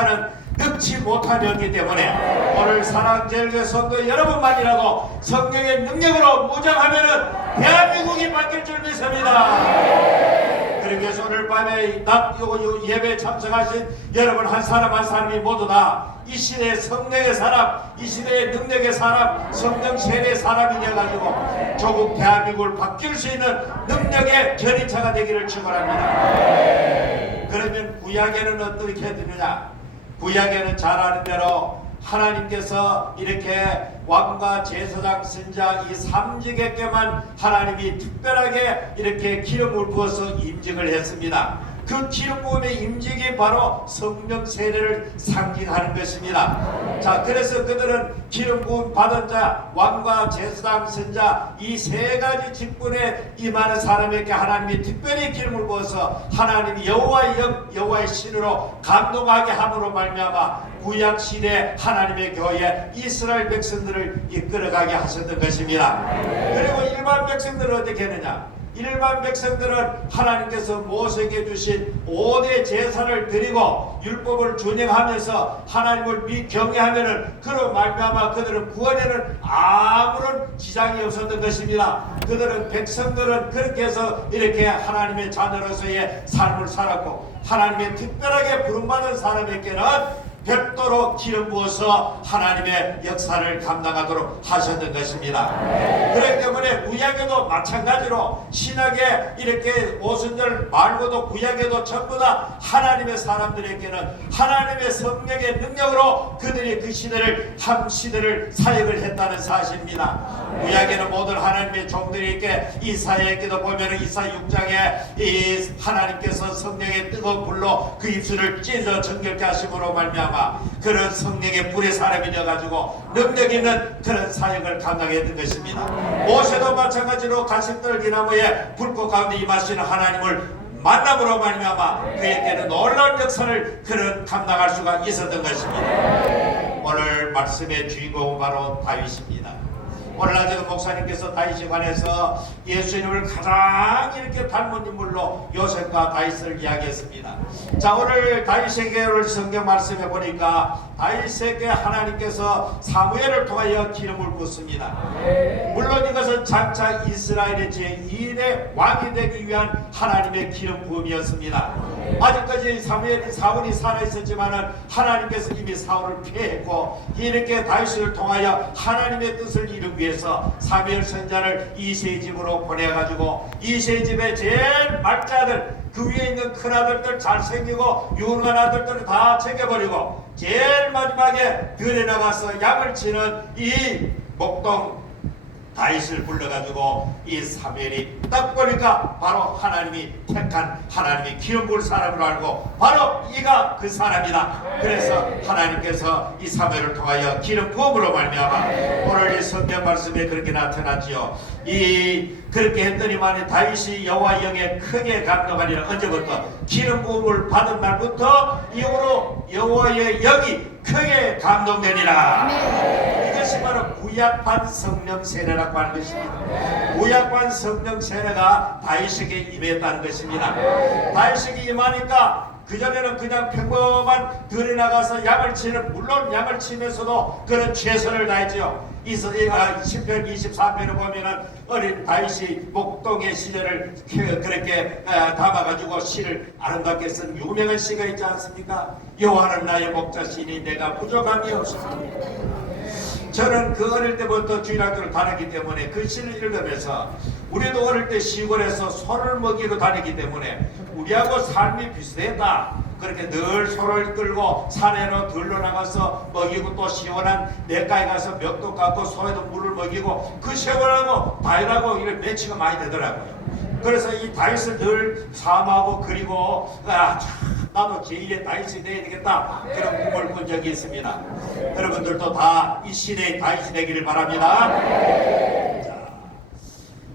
역사는 늙지 못하였기 때문에 오늘 사랑제일교회 성도 여러분만이라도 성령의 능력으로 무장하면은 대한민국이 바뀔 줄 믿습니다. 그러기 위해서 오늘 밤에 예배에 참석하신 여러분 한 사람 한 사람이 모두 다 이 시대의 성령의 사람, 이 시대의 능력의 사람, 성령 세례의 사람이 되어가지고 조국 대한민국을 바뀔 수 있는 능력의 견인차가 되기를 축원합니다. 그러면 구약에는 어떻게 되느냐? 구약에는 잘 아는 대로 하나님께서 이렇게 왕과 제사장, 선지자 이 삼직에게만 하나님이 특별하게 이렇게 기름을 부어서 임직을 했습니다. 그 기름 부음의 임직이 바로 성령 세례를 상징하는 것입니다. 자, 그래서 그들은 기름 부음 받은 자, 왕과 제사장, 선지자 이 세 가지 직분에 임하는 사람에게 하나님이 특별히 기름을 부어서 하나님이 여호와의 영, 여호와의 신으로 감동하게 함으로 말미암아 구약 시대 하나님의 교회 이스라엘 백성들을 이끌어가게 하셨던 것입니다. 그리고 일반 백성들은 어떻게 했느냐? 일반 백성들은 하나님께서 모세에게 주신 5대 제사를 드리고 율법을 준행하면서 하나님을 경외하면은 그로 말미암아 그들은 구원에는 아무런 지장이 없었던 것입니다. 그들은 백성들은 그렇게 해서 이렇게 하나님의 자녀로서의 삶을 살았고 하나님의 특별하게 부름받은 사람에게는 별도로 기름 부어서 하나님의 역사를 감당하도록 하셨던 것입니다. 그렇기 때문에 구약에도 마찬가지로 신약에 이렇게 오순절 말고도 구약에도 전부 다 하나님의 사람들에게는 하나님의 성령의 능력으로 그들이 그 시대를 한 시대를 사역을 했다는 사실입니다. 구약에는 모든 하나님의 종들에게 이사야에게도 보면 이사 6장에 이 하나님께서 성령의 뜨거운 불로 그 입술을 찢어 정결케 하심으로 말미암아 그런 성령의 불의 사람이 되어가지고 능력 있는 그런 사역을 감당했던 것입니다. 모세도 마찬가지로 가시떨기나무에 불꽃 가운데 임하시는 하나님을 만남으로 말미암아 그에게는 놀라운 역사를 그런 감당할 수가 있었던 것입니다. 오늘 말씀의 주인공은 바로 다윗입니다. 오늘 낮에도 목사님께서 다윗에 관해서 예수님을 가장 이렇게 닮은 인물로 요셉과 다윗을 이야기했습니다. 자, 오늘 다윗에게 오늘 성경 말씀해 보니까 다윗에게 하나님께서 사무엘을 통하여 기름을 붓습니다. 물론 이것은 장차 이스라엘의 제2의 왕이 되기 위한 하나님의 기름 부음이었습니다. 아직까지 사울이 살아있었지만은 하나님께서 이미 사울을 피했고 이렇게 다윗을 통하여 하나님의 뜻을 이루기 위해서 사무엘 선지자를 이새의 집으로 보내가지고 이새의 집의 제일 말자들 그 위에 있는 큰 아들들 잘생기고 유능한 아들들을 다 챙겨버리고 제일 마지막에 들에 나가서 양을 치는 이 목동 다윗을 불러가지고 이 사무엘이 딱 보니까 바로 하나님이 택한 하나님이 기름 부을 사람으로 알고 바로 이가 그 사람이다. 그래서 하나님께서 이 사무엘을 통하여 기름 부음으로 말미암아 오늘 이 성경 말씀에 그렇게 나타났지요. 이 그렇게 했더니만 다윗이 여호와 영에 크게 감동하니라. 언제부터? 기름 부음을 받은 날부터 이후로 여호와의 영이 크게 감동되니라. 이것이 바로 구약판 성령 세례라고 하는 것입니다. 구약판 성령 세례가 다윗에게 임했다는 것입니다. 다윗에게 임하니까 그전에는 그냥 평범한 들에 나가서 양을 치는, 물론 양을 치면서도 그런 최선을 다했죠. 시편 23편을 보면은 어린 다윗이 목동의 시절을 그렇게 담아가지고 시를 아름답게 쓴 유명한 시가 있지 않습니까? 여호와는 나의 목자시니 내가 부족함이 없습니다. 저는 그 어릴 때부터 주일학교를 다녔기 때문에 그 시를 읽으면서 우리도 어릴 때 시골에서 소를 먹이러 다니기 때문에 우리하고 삶이 비슷했다. 그렇게 늘 소를 끌고 산에로 들러 나가서 먹이고 또 시원한 냇가에 가서 멱도 깎고 소에도 물을 먹이고 그 세월하고 다윗하고 이런 매치가 많이 되더라고요. 그래서 이 다윗을 늘 사모하고 그리고 나도 제1의 다윗이 되어야 되겠다 그런 꿈을 꾼 적이 있습니다. 여러분들도 다 이 시대의 다윗이 되기를 바랍니다. 자,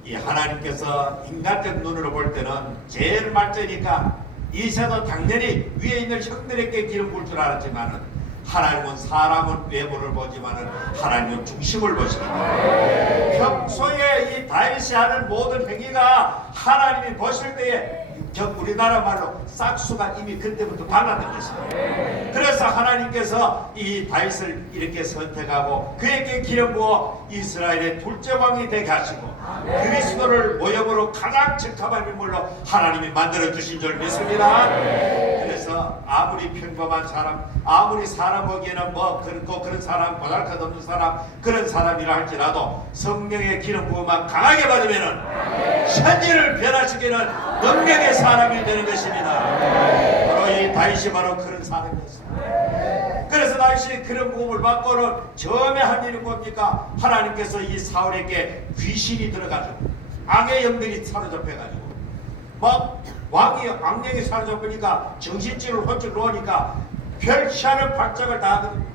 이 하나님께서 인간적 눈으로 볼 때는 제일 말자니까 이새도 당연히 위에 있는 형들에게 기름 부을 줄 알았지만은 하나님은 사람은 외모를 보지만은 하나님은 중심을 보십니다. 평소에 이 다윗이 하는 모든 행위가 하나님이 보실 때에 우리나라 말로 싹수가 이미 그때부터 달랐던 것입니다. 그래서 하나님께서 이 다윗을 이렇게 선택하고 그에게 기름 부어 이스라엘의 둘째 왕이 되게 하시고 그리스도를 모형으로 가장 적합한 인물로 하나님이 만들어 주신 줄 믿습니다. 그래서 아무리 평범한 사람, 아무리 사람 보기에는 뭐 그런 사람, 보잘것없는 사람, 그런 사람이라 할지라도 성령의 기름 부음만 강하게 받으면은 천지를 변화시키는 능력의 사람이 되는 것입니다. 바로 이 다윗이 바로 그런 사람이었습니다. 그래서 다윗이 그런 부음을 받고는 처음에 한 일이 뭡니까? 하나님께서 이 사울에게 귀신이 들어가지고 악의 영들이 사로잡혀가지고 막 악령이 사로잡으니까 정신줄을 헛줄 놓으니까 별치 않은 발작을 다 하거든요.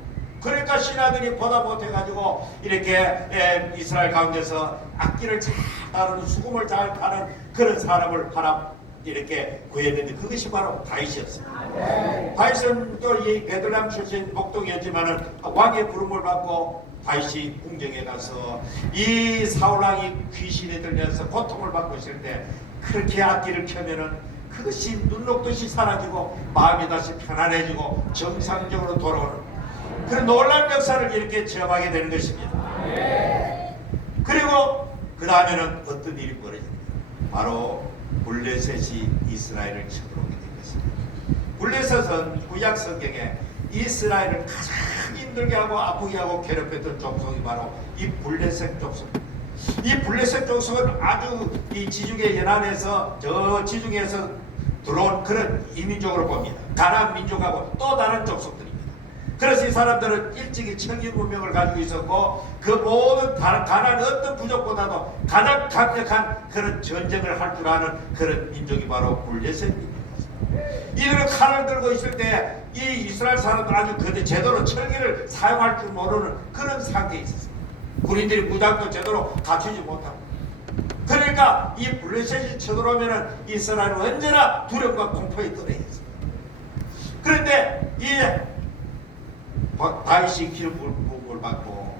그러니까 신하들이 보다 못해가지고 이렇게 이스라엘 가운데서 악기를 잘 다루는, 수금을 잘 타는 그런 사람을 하나 이렇게 구했는데 그것이 바로 다윗이었습니다. 다윗은 또 이 베들레헴 출신 목동이었지만은 왕의 부름을 받고 다윗이 궁정에 가서 이 사울왕이 귀신에 들려서 고통을 받고 있을 때 그렇게 악기를 켜면은 그것이 눈 녹듯이 사라지고 마음이 다시 편안해지고 정상적으로 돌아오는 그런 놀라운 역사를 이렇게 체험하게 되는 것입니다. 그리고 그 다음에는 어떤 일이 벌어집니다. 바로 블레셋이 이스라엘을 쳐들어오게 된 것입니다. 블레셋은 구약 성경에 이스라엘을 가장 힘들게 하고 아프게 하고 괴롭혔던 족속이 바로 이 블레셋 족속입니다. 이 블레셋 족속은 아주 이 지중해 연안에서 저 지중해에서 들어온 그런 이민족으로 봅니다. 가나안 민족하고 또 다른 족속들입니다. 그래서 이 사람들은 일찍이 청기 문명을 가지고 있었고 그 모든 가나안 어떤 부족보다도 가장 강력한 그런 전쟁을 할 줄 아는 그런 민족이 바로 블레셋입니다. 이들은 칼을 들고 있을 때 이 이스라엘 사람들 아주 그때 제대로 철기를 사용할 줄 모르는 그런 상태에 있었습니다. 군인들이 무장도 제대로 갖추지 못하고 그러니까 이 블레셋이 쳐들어오면 이스라엘은 언제나 두려움과 공포에 떨어져 있습니다. 그런데 이 다윗이 기름 부음을 받고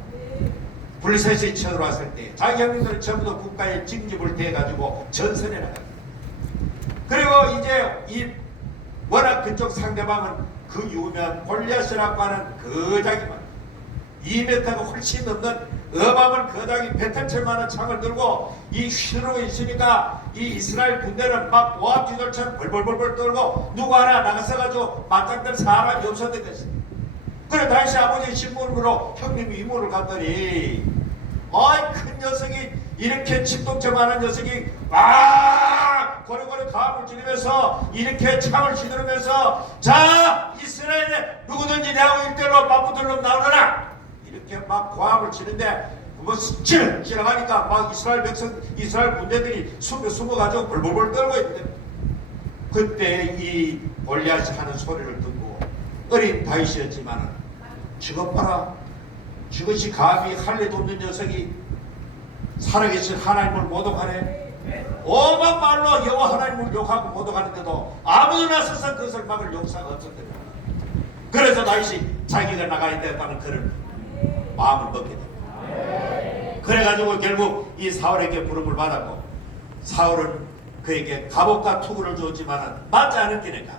블레셋이 쳐들어왔을 때 자기 형님들은 전부 다 국가에 징집을 대가지고 전선에 나갑니다. 그리고 이제 이 워낙 그쪽 상대방은 그 유명한 골리앗이라고 하는 거장이만 2m가 훨씬 넘는 어마어마한 거장이 배틀철만한 창을 들고 이 휘두르고 있으니까 이 이스라엘 군대는 막 모압 지돌처럼 벌벌벌벌 떨고 누구 하나 나가서가지고 맞짱들 사람이 없었던 것입니다. 그래 다윗이 아버지 신문으로 형님이 이모를 갔더니 큰 녀석이 이렇게 침동처만한 녀석이 고래고래 가음을 지르면서 이렇게 창을 휘두르면서 자 이스라엘에 누구든지 내하고 일대로 맞붙을 놈 나오너라 이렇게 막 고함을 치는데 뭐 지나가니까 막 이스라엘 백성 이스라엘 군대들이 숨어가지고 벌벌벌 떨고 있는데 그때 이 골리앗이 하는 소리를 듣고 어린 다윗이었지만 저것 봐라 저것이 감히 할례도 없는 녀석이 살아계신 하나님을 모독하네. 오만 말로 여호와 하나님을 욕하고 모독하는데도 아무도 나서서 그것을 막을 역사가 없었더라. 그래서 다윗이 자기가 나가야 된다는 그런 마음을 먹게 됩니다. 그래가지고 결국 이 사울에게 부름을 받았고 사울은 그에게 갑옷과 투구를 주었지만 맞지 않은 기니까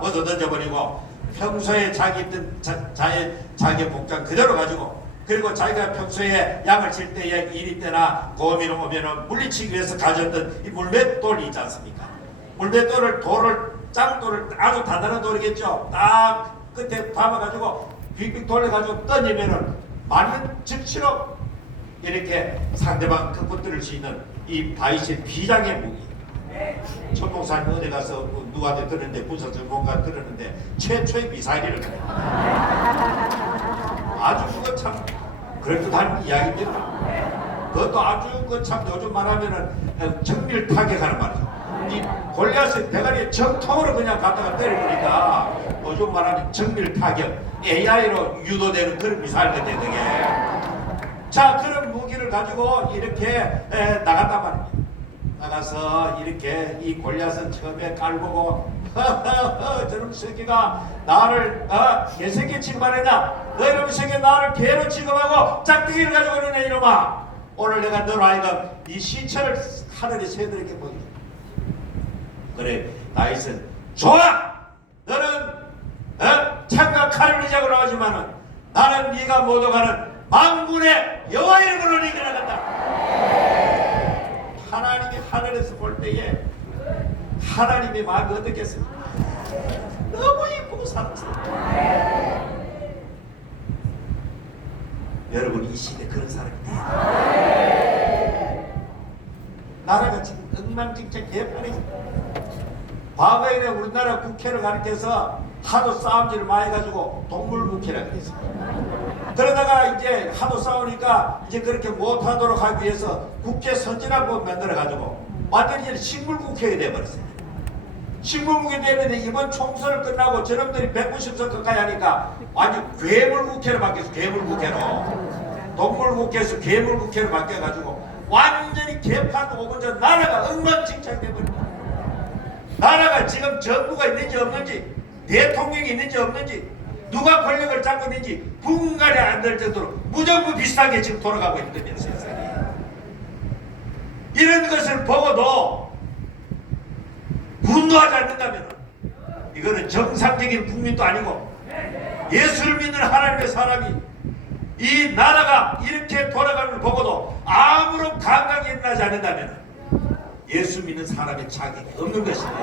벗어 던져버리고 평소에 자기 있던 자기 복장 그대로 가지고 그리고 자기가 평소에 양을 칠 때에 이리 때나 고민을 오면은 물리치기 위해서 가졌던 이 물맷돌이 있지 않습니까? 물맷돌을 짱돌을 아주 단단한 돌이겠죠. 딱 끝에 담아가지고 빅빅 돌려가지고 던지면은 맞는 즉시로 이렇게 상대방 끝붙들을 수 있는 이 다윗의 비장의 무기. 천목사님 어디 가서 누구한테 들었는데 군사 전문가 들었는데 최초의 미사일이라고 아주 그거 참 그럴듯한 이야기입니다. 그것도 아주 그 참 요즘 말하면은 정밀 타격하는 말이죠. 이 골리앗의 대가리에 정통으로 그냥 갖다가 때려보니까 요즘 말하는 정밀 타격 AI로 유도되는 그런 미사일 같은 게 자 그런 무기를 가지고 이렇게 나갔단 말입니다. 나가서 이렇게 이 골리앗은 처음에 깔보고 저놈 새끼가 나를 개새끼 취급하느냐 너 이놈 새끼 나를 개로 취급하고 짝대기를 가지고 있네 이놈아 오늘 내가 너로 하여금 이 시체를 하늘에 새들에게 보여줘. 그래 다윗은 좋아! 너는 창과 칼을 이자고 나오지만은 나는 네가 못 오가는 만군의 여호와 이름으로 이겨나간다. 하나님이 하늘에서 볼 때에 하나님의 마음이 어떻겠습니까? 너무 예쁘고 사랑스럽다. 여러분 이 시대 그런 사람이 돼요. 나라가 지금 엉망진창 개판이 있어요. 과거에는 우리나라 국회를 가리켜서 하도 싸움질을 많이 해가지고 동물국회라 그랬어요. 그러다가 이제 하도 싸우니까 이제 그렇게 못하도록 하기 위해서 국회 선진화법 만들어가지고 완전히 식물국회가 돼버렸어요. 식물국회 되는데 이번 총선을 끝나고 저놈들이 190석 가까이 하니까 완전 괴물국회로 바뀌었어. 괴물국회로. 동물국회에서 괴물국회로 바뀌어가지고 완전히 개판도 5분 전 나라가 엉망진창 돼버렸다. 나라가 지금 정부가 있는지 없는지, 대통령이 있는지 없는지, 누가 권력을 잡고 있는지 분간이 안 될 정도로 무정부 비슷하게 지금 돌아가고 있는 겁니다. 세상에. 이런 것을 보고도 분노하지 않는다면 이거는 정상적인 국민도 아니고 예수를 믿는 하나님의 사람이 이 나라가 이렇게 돌아가는 걸 보고도 아무런 감각이 일어나지 않는다면 예수 믿는 사람의 자격이 없는 것입니다.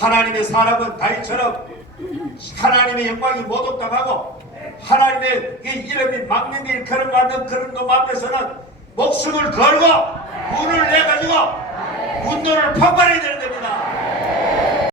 하나님의 사람은 다윗처럼 하나님의 영광이 모독당하고 하나님의 이름이 막는 일 그런 받는 그런 놈 앞에서는 목숨을 걸고 문을 내가지고 분노를 폭발해야